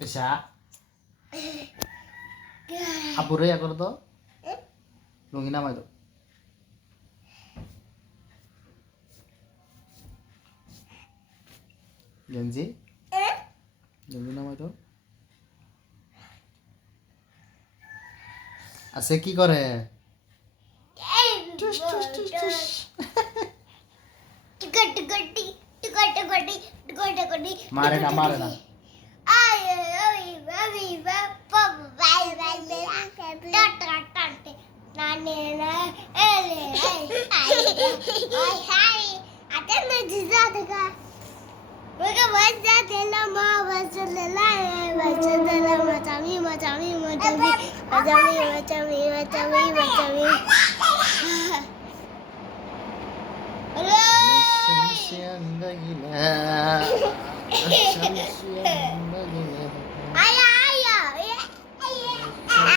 এসা আপুরে ইয়া করো তো লুঙ্গি নামাই দাও গেঞ্জি গেঞ্জি নামাই দাও আছে কি করে মারে না মারে না الشمس ينبغي لها الشمس ينبغي